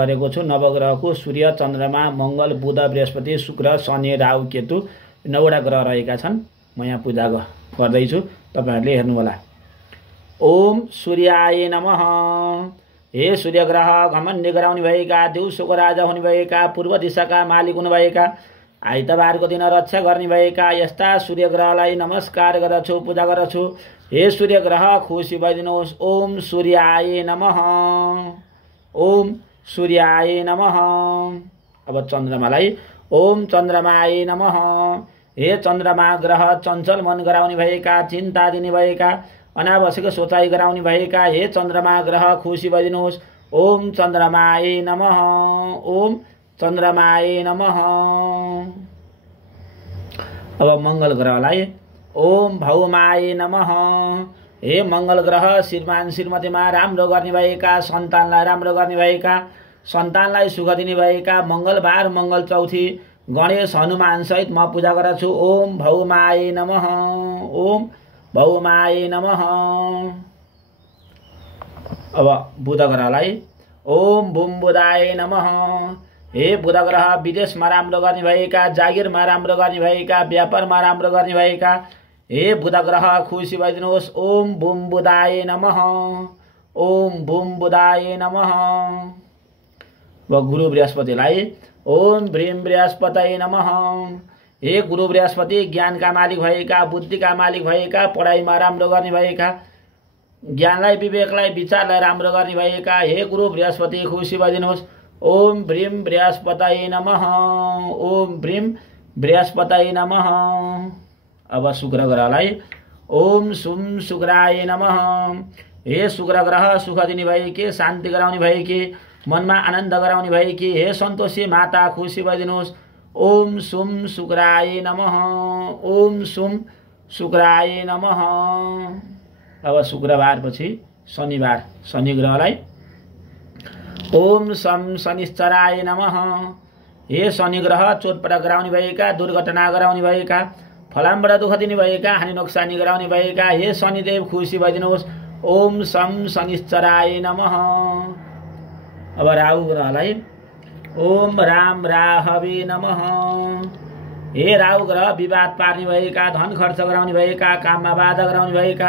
गरेको छु। नवग्रहको सूर्य, चन्द्रमा, मङ्गल, बुध, बृहस्पति, शुक्र, शनि, राहु, केतु 9वटा ग्रह रहेका छन्। म यहाँ पूजा गर्दैछु, तपाईहरुले हेर्नु होला। ओम सूर्याय नमः। हे सूर्य ग्रह, घमण्ड गराउने भएका, दिउँसोको राजा हुने भएका, पूर्व दिशाका मालिक हुने भएका, आइतबारको दिन रक्षा गर्ने भएका यस्ता सूर्य ग्रहलाई नमस्कार गर्दछु, पूजा गर्दछु। हे सूर्य ग्रह, खुसी भइदिनुहोस्। ओम सूर्याय नमः। ओम सूर्याय नमः। अब चन्द्रमालाई ओम चन्द्रमाय नमः। हे चन्द्रमा ग्रह, चञ्चल मन गराउने भएका, चिन्ता दिने भएका, अनावश्यक सोचाइ गराउने भएका हे चन्द्रमा ग्रह, खुसी भइदिनुहोस्। ओम चन्द्रमाय नमः। ओम चन्द्रमाय नमः। अब मङ्गल ग्रहलाई ओम भौमाय नमः। हे मङ्गल ग्रह, श्रीमान श्रीमतीमा राम्रो गर्ने भएका, सन्तानलाई राम्रो गर्ने भएका, सन्तानलाई सुख दिने भएका, मङ्गलबार मङ्गल चौथी गणेश हनुमान सहित म पूजा गर्दछु। ओम भौमाय नमः। ओम भौमाय नमः। अब बुध ग्रहलाई ओम बुम्बुदाय नमः। हे बुध ग्रह, विदेशमा राम्रो गर्ने भएका, जागिरमा राम्रो गर्ने भएका, व्यापारमा राम्रो गर्ने भएका हे बुध ग्रह, खुसी भइदिनुहोस्। ओम बुम्बुदाय नमः। ओम बुम्बुदाय नमः। अब गुरु बृहस्पतिलाई ओम भ्रीम बृहस्पतये नमः। हे गुरु बृहस्पति, ज्ञानका मालिक भएका, बुद्धिका मालिक भएका, पढाइमा राम्रो गर्ने भएका, ज्ञानलाई, विवेकलाई, विचारलाई राम्रो गर्ने भएका हे गुरु बृहस्पति, खुसी भइदिनुहोस्। ओम भ्रीम बृहस्पतये नमः। ओम भ्रीम बृहस्पतये नमः। अब शुक्र ग्रहलाई ओम सुम शुक्राय नमः। हे शुक्र ग्रह, सुख दिने भएकी, शान्ति गराउने भएकी, मनमा आनन्द गराउने भएकी हे सन्तोषी माता, खुसी भइदिनुहोस्। ओम सुम शुक्राय नमः। ओम सुम शुक्राय नमः। अब शुक्रबार पछि शनिबार, शनि ग्रहलाई ओम सम शनिश्चराय नमः। हे शनि ग्रह, चोटपटक गराउने भएका, दुर्घटना गराउने भएका, फलामबाट दुःख दिने भएका, हानि नोक्सानी गराउने भएका हे शनिदेव, खुसी भइदिनुहोस्। ओम सम शनिश्चराय नमः। अब राहु ग्रहलाई ओम राम राहवे नमः। हे राहु ग्रह, विवाद पार्ने भएका, धन खर्च गराउने भएका, काममा बाधा गराउने भएका,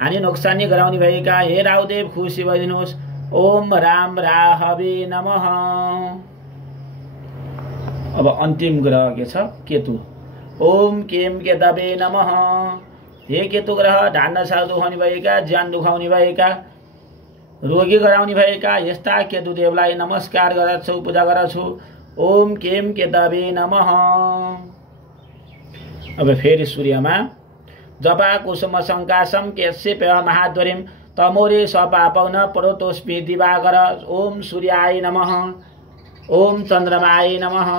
हानि नोक्सानी गराउने भएका हे राहुदेव, खुसी भइदिनुहोस्। ओम राम राहवे नमः। अब अन्तिम ग्रह के छ? केतु। ओम केम केतवे नमः। हे केतु ग्रह, ढान्न साल दुखाउने भएका, ज्यान दुखाउने भएका, रोगी गराउने भएका यस्ता केतुदेवलाई नमस्कार गर्दछु, पूजा गर्दछु। ओम केम केतवे नमः। अब फेरि सूर्यमा जपा कुसुम सङ्कासम केशेप्य महाध्वरिम तमोरे सपापौन परोतोस्मि दिवाकर। ओम सूर्याय नमः। ओम चन्द्रमाय नमः।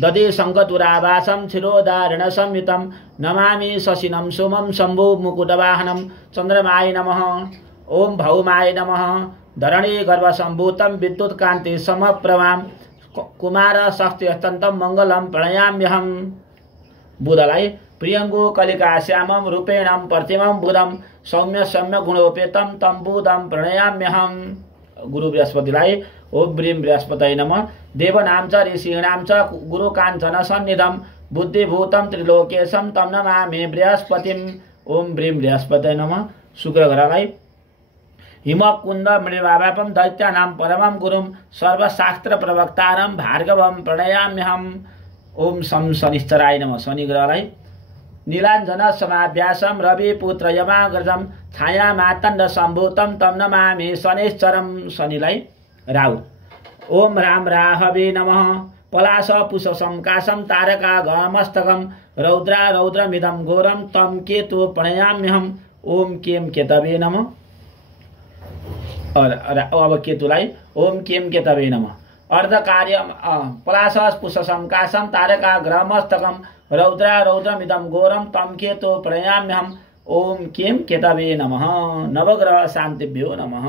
दधे शङ्खतुराभासं क्षीरोदाहरण संयुतं नमामि शशिनं सोमं शम्भो मुकुटवाहनं। चन्द्रमाय नमः। ओम भौमाय नमः। धरणी गर्भसम्भूतं विद्युत्कान्ति समप्रभां कुमार शक्तिहस्तं मङ्गलं प्रणयाम्यहम्। बुधलाई प्रियङ्गो कलिका श्यामं रूपेणं प्रतिमं बुधं सौम्य सम्य गुणोपेतं तं बुधं प्रणयाम्यहम्। गुरु बृहस्पतिलाई ओम भ्रीम बृहस्पतये नमः। देवनां च ऋषीणां च गुरु काञ्चन सन्निधं बुद्धिभूतं त्रिलोकेशं तं नमामि बृहस्पतिम्। ओम भ्रीम बृहस्पतये नमः। शुक्र ग्रहलाई हिमकुन्द मृवापापं दैत्यानां परमं गुरुं सर्वशास्त्र प्रवक्तारं भार्गवं प्रणयाम्यहम्। ओम शं शनिश्चराय नमः। शनि ग्रहलाई नीलाञ्जन समाभ्यासं रविपुत्र यमाग्रजं छाया मातण्ड सम्भूतं तं नमामि शनिश्चरम्। शनिलाई राहु ओम राम राहवे नमः। पलाश पुष्पं काशं तारका गणमस्तकं रौद्रा रौद्रमिदं घोरं तं केतु प्रणयाम्यहम्। ओम केम केतवे नमः। अब केतुलाई ओम केम केतवे नमः। अर्धकार्य पलाश पुष्पं काशं तारका ग्रहमस्तकं रौद्रा रौद्रमिदं घोरं तं केतु प्रणयाम्यहम्। ओम केम केतवे नमः। नवग्रह शान्तिभ्यो नमः।